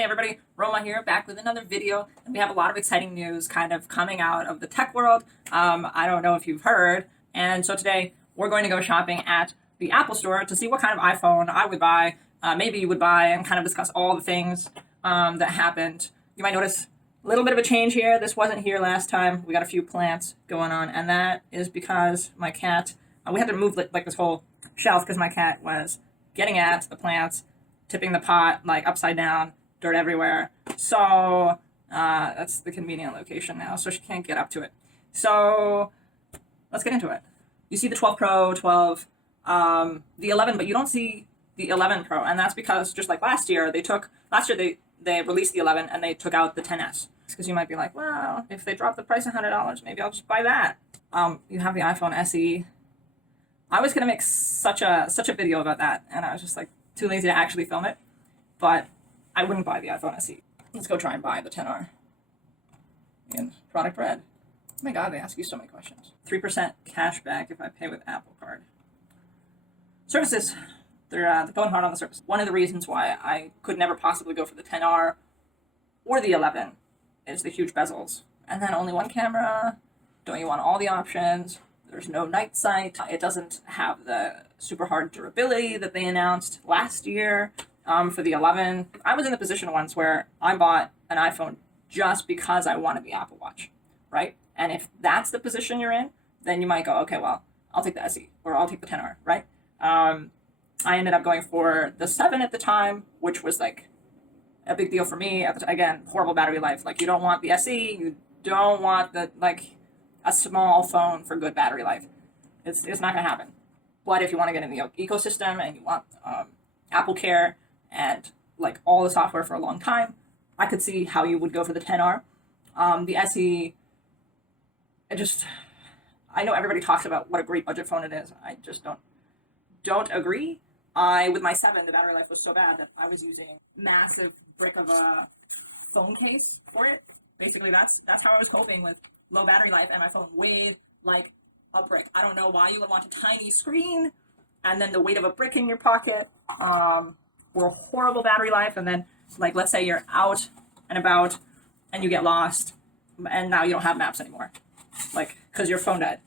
Hey everybody, Roma here, back with another video, and we have a lot of exciting news kind of coming out of the tech world. I don't know if you've heard, and so today we're going to go shopping at the Apple Store to see what kind of iPhone I would buy, maybe you would buy, and kind of discuss all the things that happened. You might notice a little bit of a change here. This wasn't here last time. We got a few plants going on, and that is because my cat, we had to move like this whole shelf because my cat was getting at the plants, tipping the pot like upside down, dirt everywhere. So that's the convenient location now, so she can't get up to it. So let's get into it. You see the 12 Pro, 12, the 11, but you don't see the 11 Pro, and that's because just like last year they released the 11 and they took out the 10s. Because you might be like, well, if they drop the price $100, maybe I'll just buy that. You have the iPhone SE. I was gonna make such a video about that, and I was just like too lazy to actually film it, but I wouldn't buy the iPhone SE. Let's go try and buy the 10R. And product red. Oh my god, they ask you so many questions. 3% cash back if I pay with Apple Card. Services. They're going hard on the service. One of the reasons why I could never possibly go for the 10R or the 11 is the huge bezels. And then only one camera. Don't you want all the options? There's no night sight. It doesn't have the super hard durability that they announced last year. For the 11, I was in the position once where I bought an iPhone just because I wanted the Apple Watch, right? And if that's the position you're in, then you might go, okay, well, I'll take the SE or I'll take the 10R, right? I ended up going for the 7 at the time, which was like a big deal for me. Again, horrible battery life. Like you don't want the SE, you don't want a small phone for good battery life. It's not gonna happen. But if you want to get in the ecosystem and you want Apple Care and like all the software for a long time, I could see how you would go for the 10R. The SE, I know everybody talks about what a great budget phone it is. I just don't agree. With my 7, the battery life was so bad that I was using massive brick of a phone case for it. Basically, that's how I was coping with low battery life, and my phone weighed like a brick. I don't know why you would want a tiny screen and then the weight of a brick in your pocket. Or a horrible battery life, and then like let's say you're out and about and you get lost and now you don't have maps anymore, like because your phone died.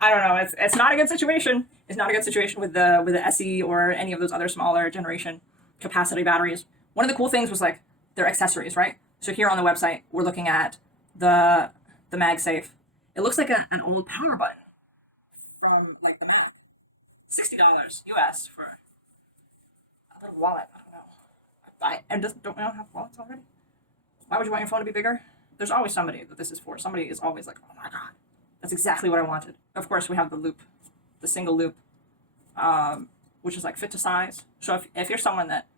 I don't know, it's not a good situation. It's not a good situation with the SE or any of those other smaller generation capacity batteries. One of the cool things was like their accessories, right? So here on the website we're looking at the MagSafe. It looks like an old power button from like the Mac. $60 US for a little wallet. I don't know. Don't we all have wallets already? Why would you want your phone to be bigger? There's always somebody that this is for. Somebody is always like, oh my god, that's exactly what I wanted. Of course, we have the loop, the single loop, which is like fit to size. So if you're someone that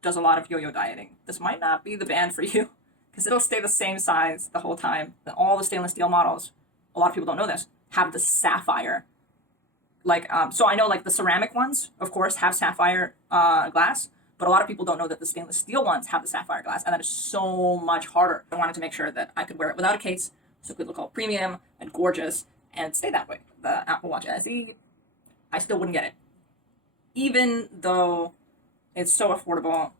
does a lot of yo-yo dieting, this might not be the band for you because it'll stay the same size the whole time. All the stainless steel models, a lot of people don't know this, have the sapphire. So I know like the ceramic ones, of course, have sapphire glass, but a lot of people don't know that the stainless steel ones have the sapphire glass, and that is so much harder. I wanted to make sure that I could wear it without a case, so it could look all premium and gorgeous and stay that way. The Apple Watch SE, I still wouldn't get it, even though it's so affordable,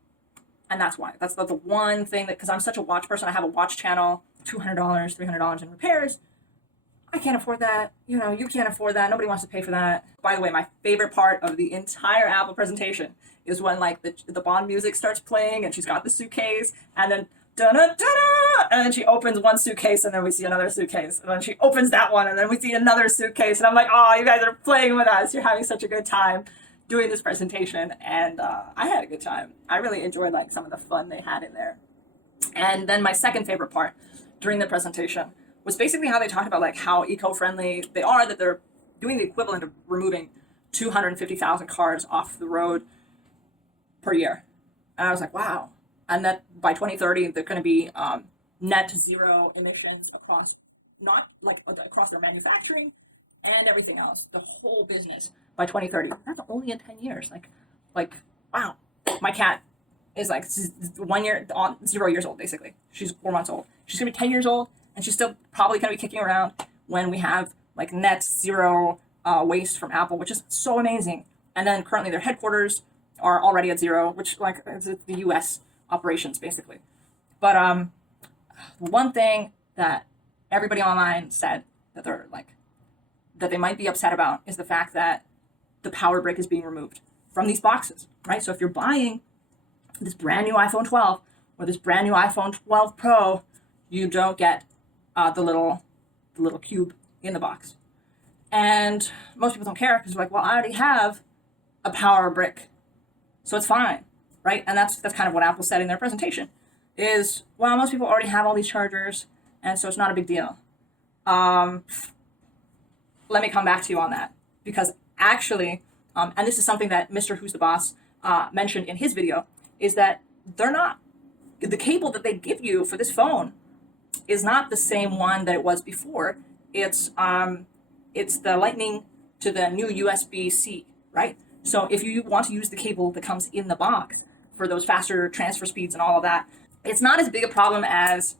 and that's why. That's the one thing that, because I'm such a watch person, I have a watch channel, $200, $300 in repairs. I can't afford that. You know, you can't afford that. Nobody wants to pay for that. By the way, my favorite part of the entire Apple presentation is when like the Bond music starts playing and she's got the suitcase and then da-da-da-da, and then she opens one suitcase and then we see another suitcase and then she opens that one and then we see another suitcase and I'm like, oh, you guys are playing with us. You're having such a good time doing this presentation, and I had a good time. I really enjoyed like some of the fun they had in there. And then my second favorite part during the presentation was basically how they talked about like how eco-friendly they are, that they're doing the equivalent of removing 250,000 cars off the road per year. And I was like, wow. And that by 2030, they're going to be net zero emissions across, not like across their manufacturing and everything else, the whole business by 2030. That's only in 10 years. Like, wow. My cat is like 0 years old, basically. She's 4 months old. She's going to be 10 years old. And she's still probably going to be kicking around when we have like net zero waste from Apple, which is so amazing. And then currently their headquarters are already at zero, which like is the US. operations basically. But one thing that everybody online said that they're like that they might be upset about is the fact that the power brick is being removed from these boxes, right? So if you're buying this brand new iPhone 12 or this brand new iPhone 12 Pro, you don't get the little cube in the box. And most people don't care because they're like, well, I already have a power brick, so it's fine, right? And that's kind of what Apple said in their presentation is, well, most people already have all these chargers, and so it's not a big deal. Let me come back to you on that because actually, and this is something that Mr. Who's the Boss mentioned in his video, is that they're not, the cable that they give you for this phone is not the same one that it was before. It's the Lightning to the new USB-C, right? So if you want to use the cable that comes in the box for those faster transfer speeds and all of that, it's not as big a problem as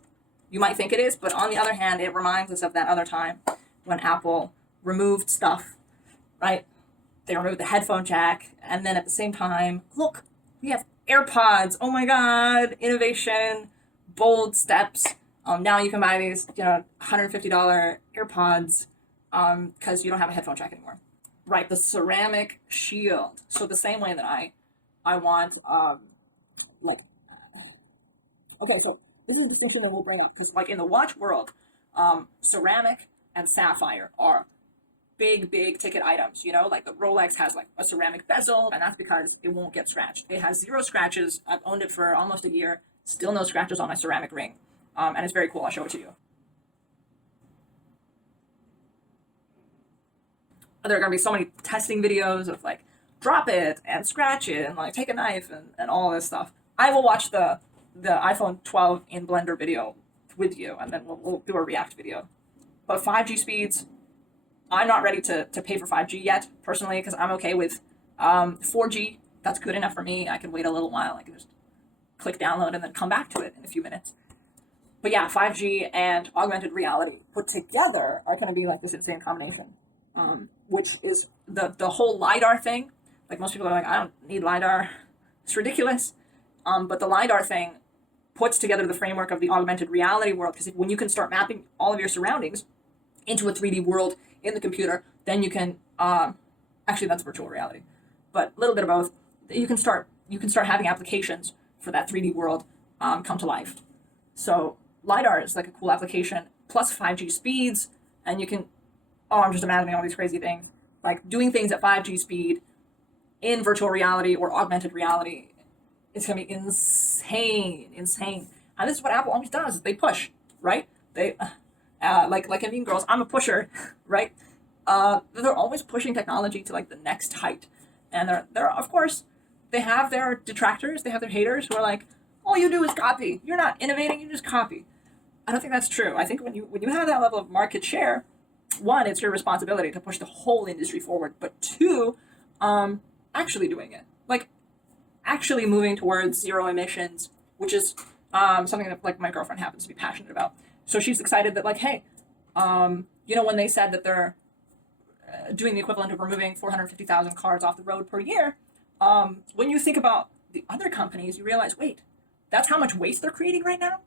you might think it is. But on the other hand, it reminds us of that other time when Apple removed stuff, right? They removed the headphone jack, and then at the same time, look, we have AirPods. Oh my God, innovation, bold steps. Now you can buy these, $150 AirPods because you don't have a headphone jack anymore. Right, the ceramic shield. So the same way that I want, okay, so this is a distinction that we'll bring up because, like in the watch world, ceramic and sapphire are big ticket items. Like the Rolex has like a ceramic bezel, and that's because it won't get scratched. It has 0 scratches. I've owned it for almost a year. Still no scratches on my ceramic ring, and it's very cool. I'll show it to you. There are going to be so many testing videos of like drop it and scratch it and like take a knife and all this stuff. I will watch the iPhone 12 in Blender video with you, and then we'll do a react video. But 5G speeds, I'm not ready to pay for 5G yet, personally, because I'm okay with 4G. That's good enough for me. I can wait a little while. I can just click download and then come back to it in a few minutes. But yeah, 5G and augmented reality put together are going to be like this insane combination. Which is the whole LiDAR thing. Like most people are like, I don't need LiDAR. It's ridiculous. But the LiDAR thing puts together the framework of the augmented reality world, because when you can start mapping all of your surroundings into a 3D world in the computer, then you can, actually that's virtual reality, but a little bit of both. You can start having applications for that 3D world come to life. So LiDAR is like a cool application, plus 5G speeds, and you can, I'm just imagining all these crazy things, like doing things at 5G speed in virtual reality or augmented reality. It's going to be insane. And this is what Apple always does. They push, right? They, like in Mean Girls, I'm a pusher, right? They're always pushing technology to like the next height. And they're of course, they have their detractors, they have their haters who are like, all you do is copy. You're not innovating, you just copy. I don't think that's true. I think when you have that level of market share, one, it's your responsibility to push the whole industry forward, but two, actually doing it. Like, actually moving towards zero emissions, which is something that like my girlfriend happens to be passionate about. So she's excited that like, hey, when they said that they're doing the equivalent of removing 450,000 cars off the road per year, when you think about the other companies, you realize, wait, that's how much waste they're creating right now?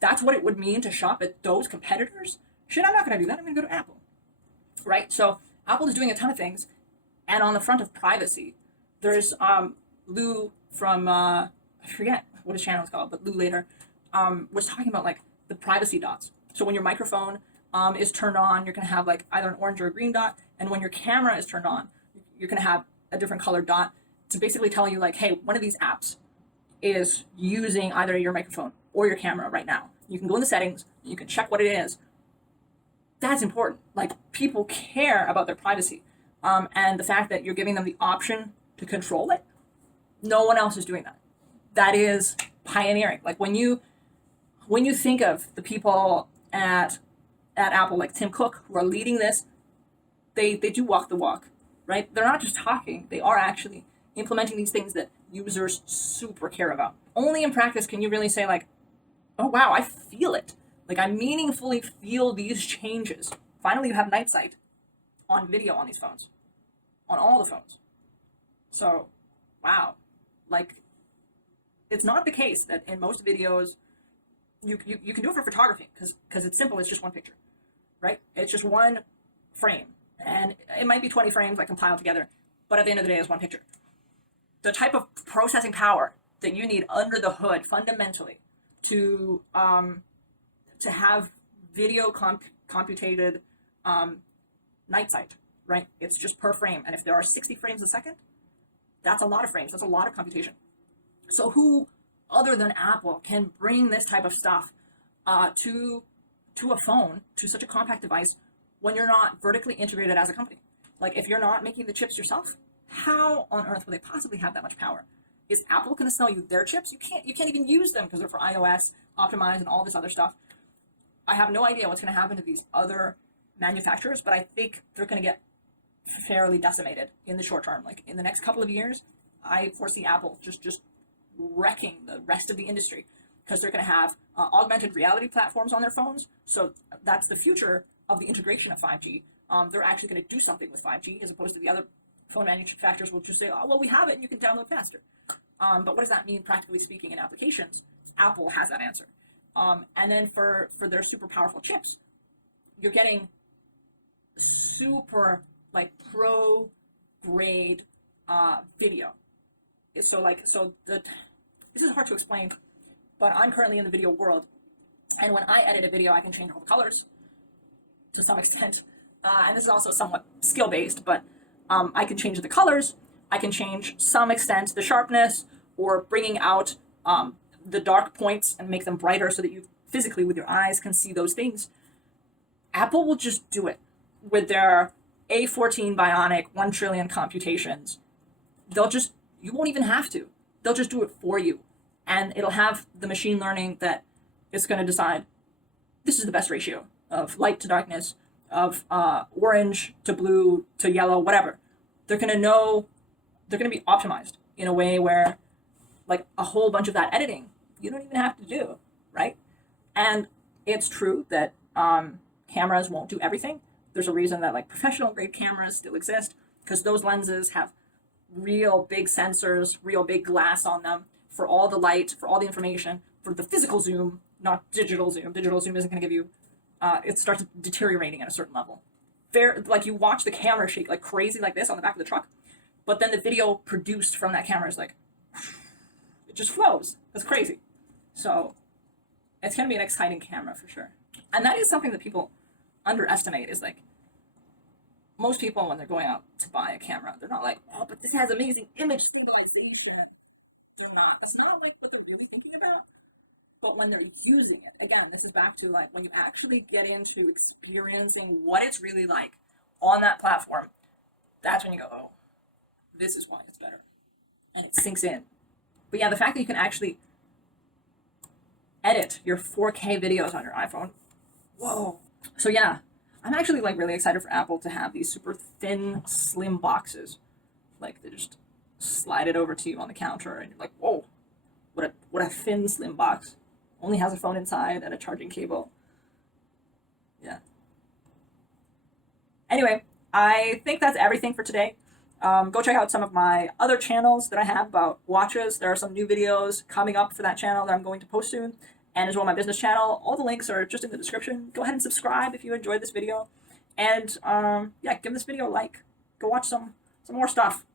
That's what it would mean to shop at those competitors? Shit, I'm not going to do that. I'm going to go to Apple, right? So Apple is doing a ton of things. And on the front of privacy, there's Lou from, I forget what his channel is called, but Lou later was talking about like the privacy dots. So when your microphone is turned on, you're going to have like either an orange or a green dot. And when your camera is turned on, you're going to have a different colored dot to basically tell you like, hey, one of these apps is using either your microphone or your camera right now. You can go in the settings, you can check what it is. That's important. Like, people care about their privacy. And the fact that you're giving them the option to control it, no one else is doing that. That is pioneering. Like when you think of the people at Apple, like Tim Cook, who are leading this, they do walk the walk, right? They're not just talking, they are actually implementing these things that users super care about. Only in practice can you really say like, oh wow, I feel it. Like I meaningfully feel these changes. Finally, you have night sight on video on these phones, on all the phones. So, wow, like it's not the case that in most videos you can do it for photography because it's simple. It's just one picture, right? It's just one frame, and it might be 20 frames like compiled together, but at the end of the day, it's one picture. The type of processing power that you need under the hood fundamentally to have video computated night sight, right? It's just per frame, and if there are 60 frames a second, that's a lot of frames. That's a lot of computation. So who other than Apple can bring this type of stuff to a phone, to such a compact device, when you're not vertically integrated as a company? Like, if you're not making the chips yourself, how on earth will they possibly have that much power? Is Apple going to sell you their chips? You can't even use them because they're for iOS optimized and all this other stuff. I have no idea what's going to happen to these other manufacturers, but I think they're going to get fairly decimated in the short term. Like, in the next couple of years, I foresee Apple just wrecking the rest of the industry because they're going to have augmented reality platforms on their phones. So that's the future of the integration of 5G. They're actually going to do something with 5G as opposed to the other phone manufacturers will just say, oh, well, we have it and you can download faster. But what does that mean practically speaking in applications? Apple has that answer. And then for their super powerful chips, you're getting super like pro grade video. This is hard to explain, but I'm currently in the video world, and when I edit a video, I can change all the colors to some extent, and this is also somewhat skill based, but I can change the colors. I can change some extent the sharpness, or bringing out the dark points and make them brighter so that you physically with your eyes can see those things. Apple will just do it with their A14 Bionic 1 trillion computations. You won't even have to. They'll just do it for you. And it'll have the machine learning that is going to decide this is the best ratio of light to darkness, of orange to blue to yellow, whatever. They're going to be optimized in a way where, like, a whole bunch of that editing, you don't even have to do, right? And it's true that cameras won't do everything. There's a reason that, like, professional grade cameras still exist, because those lenses have real big sensors, real big glass on them for all the light, for all the information, for the physical zoom, not digital zoom. Digital zoom isn't going to give you, it starts deteriorating at a certain level. Like, you watch the camera shake like crazy like this on the back of the truck, but then the video produced from that camera is like, it just flows. That's crazy. So it's going to be an exciting camera for sure. And that is something that people underestimate, is like, most people, when they're going out to buy a camera, they're not like, oh, but this has amazing image stabilization. They're not. That's not like what they're really thinking about. But when they're using it, again, this is back to like when you actually get into experiencing what it's really like on that platform, that's when you go, oh, this is why it's better. And it sinks in. But yeah, the fact that you can actually edit your 4K videos on your iPhone, whoa. So yeah, I'm actually like really excited for Apple to have these super thin, slim boxes. Like, they just slide it over to you on the counter, and you're like, whoa, what a thin, slim box. Only has a phone inside and a charging cable. Yeah. Anyway, I think that's everything for today. Go check out some of my other channels that I have about watches. There are some new videos coming up for that channel that I'm going to post soon, and as well my business channel. All the links are just in the description. Go ahead and subscribe if you enjoyed this video, and yeah, give this video a like. Go watch some more stuff.